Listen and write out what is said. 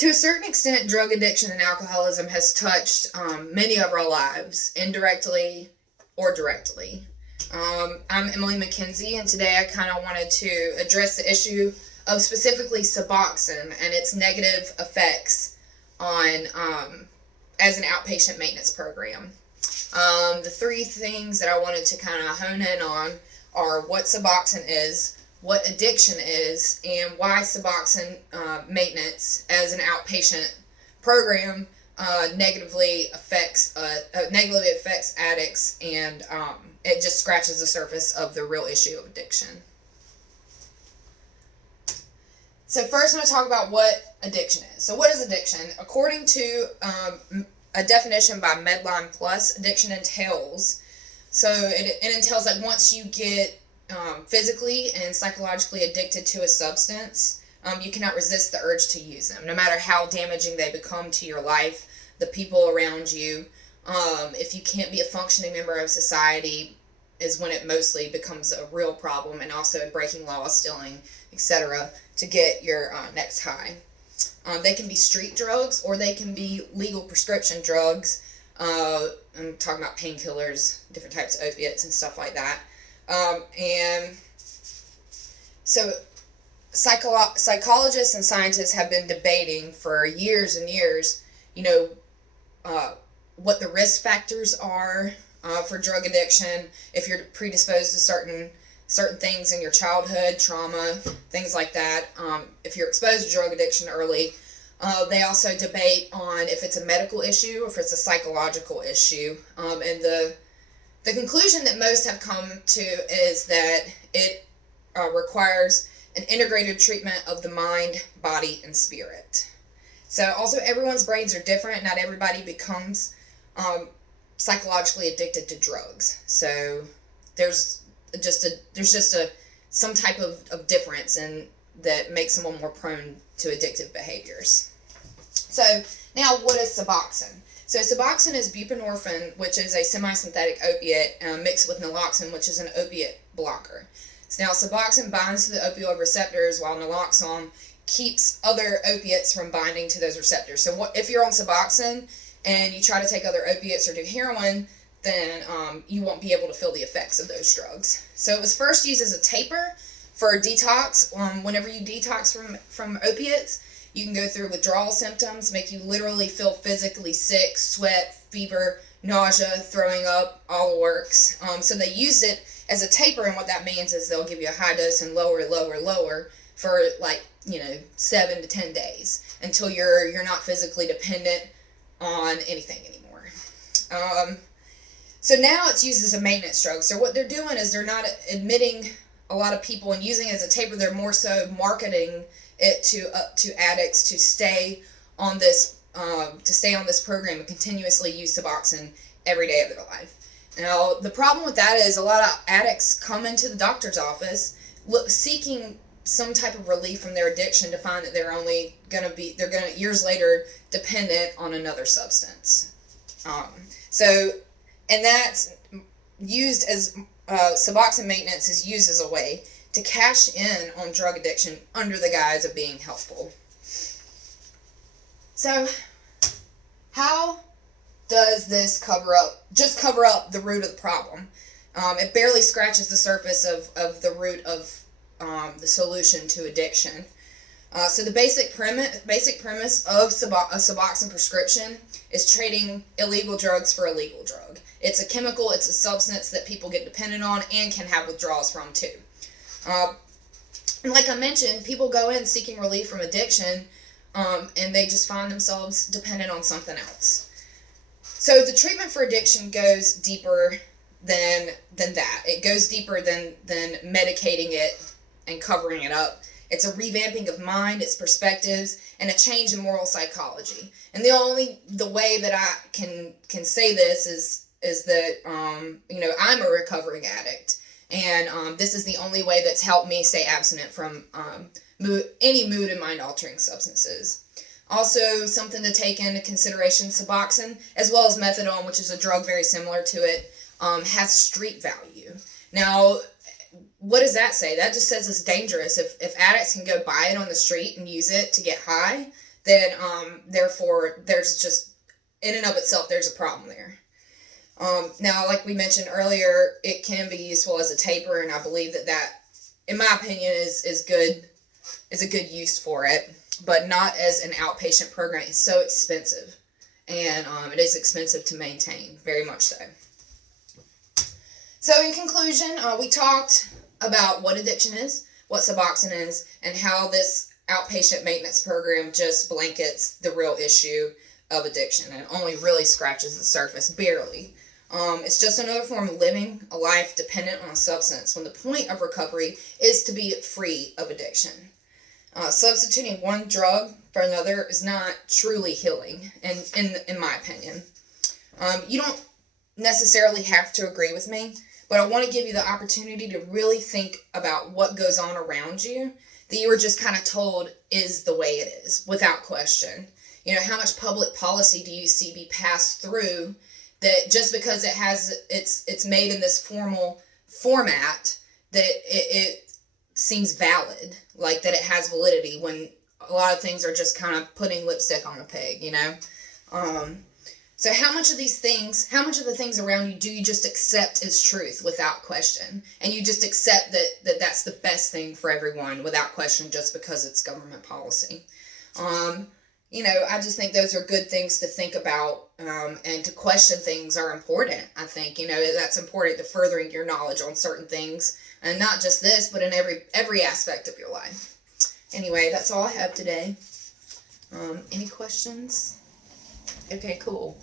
To a certain extent, drug addiction and alcoholism has touched many of our lives, indirectly or directly. I'm Emily McKenzie, and today I kind of wanted to address the issue of specifically Suboxone and its negative effects on as an outpatient maintenance program. The three things that I wanted to kind of hone in on are what Suboxone is, what addiction is, and why Suboxone maintenance as an outpatient program negatively affects addicts, and it just scratches the surface of the real issue of addiction. So first I'm going to talk about what addiction is. So what is addiction? According to a definition by Medline Plus, addiction entails, it entails like once you get physically and psychologically addicted to a substance, you cannot resist the urge to use them, no matter how damaging they become to your life, the people around you. If you can't be a functioning member of society is when it mostly becomes a real problem, and also breaking laws, stealing, etc., to get your next high. They can be street drugs, or they can be legal prescription drugs. I'm talking about painkillers, different types of opiates and stuff like that. And so psychologists and scientists have been debating for years and years, what the risk factors are for drug addiction, if you're predisposed to certain things in your childhood, trauma, things like that. If you're exposed to drug addiction early, they also debate on if it's a medical issue or if it's a psychological issue. And the conclusion that most have come to is that it requires an integrated treatment of the mind, body, and spirit. So also everyone's brains are different. Not everybody becomes psychologically addicted to drugs. So there's just some type of difference in that makes someone more prone to addictive behaviors. So now, what is Suboxone? So Suboxone is buprenorphine, which is a semi-synthetic opiate, mixed with naloxone, which is an opiate blocker. So now Suboxone binds to the opioid receptors, while naloxone keeps other opiates from binding to those receptors. So if you're on Suboxone and you try to take other opiates or do heroin, then you won't be able to feel the effects of those drugs. So it was first used as a taper for detox. Whenever you detox from opiates, you can go through withdrawal symptoms, make you literally feel physically sick, sweat, fever, nausea, throwing up, all the works. So they used it as a taper, and what that means is they'll give you a high dose and lower for 7 to 10 days until you're not physically dependent on anything anymore. So now it's used as a maintenance drug. So what they're doing is they're not admitting a lot of people and using it as a taper. They're more so marketing it to addicts to stay on this program and continuously use Suboxone every day of their life. Now the problem with that is a lot of addicts come into the doctor's office seeking some type of relief from their addiction to find that they're going to years later dependent on another substance. And that's used as Suboxone maintenance is used as a way to cash in on drug addiction under the guise of being helpful. So, how does this cover up the root of the problem? It barely scratches the surface of the root of the solution to addiction. So the basic premise of a Suboxone prescription is trading illegal drugs for a legal drug. It's a chemical, it's a substance that people get dependent on and can have withdrawals from too. And like I mentioned, people go in seeking relief from addiction, and they just find themselves dependent on something else. So the treatment for addiction goes deeper than that. It goes deeper than medicating it and covering it up. It's a revamping of mind, its perspectives, and a change in moral psychology. And the way that I can say this is that I'm a recovering addict, and this is the only way that's helped me stay abstinent from any mood and mind altering substances. Also, something to take into consideration: Suboxone, as well as methadone, which is a drug very similar to it, has street value. Now, what does that say? That just says it's dangerous. If addicts can go buy it on the street and use it to get high, then therefore there's just, in and of itself, there's a problem there. Now, like we mentioned earlier, it can be useful as a taper, and I believe that, in my opinion, is a good use for it, but not as an outpatient program. It's so expensive, and it is expensive to maintain, very much so. So in conclusion, we talked about what addiction is, what Suboxone is, and how this outpatient maintenance program just blankets the real issue of addiction and only really scratches the surface, barely. It's just another form of living a life dependent on a substance when the point of recovery is to be free of addiction. Substituting one drug for another is not truly healing, in my opinion. You don't necessarily have to agree with me, but I want to give you the opportunity to really think about what goes on around you that you were just kind of told is the way it is, without question. You know, how much public policy do you see be passed through that just because it's made in this formal format that it seems valid, like that it has validity, when a lot of things are just kind of putting lipstick on a pig, you know? So how much of the things around you do you just accept as truth without question? And you just accept that that's the best thing for everyone without question just because it's government policy? You know, I just think those are good things to think about, and to question things are important. I think, you know, that's important to furthering your knowledge on certain things, and not just this, but in every aspect of your life. Anyway, that's all I have today. Any questions? Okay, cool.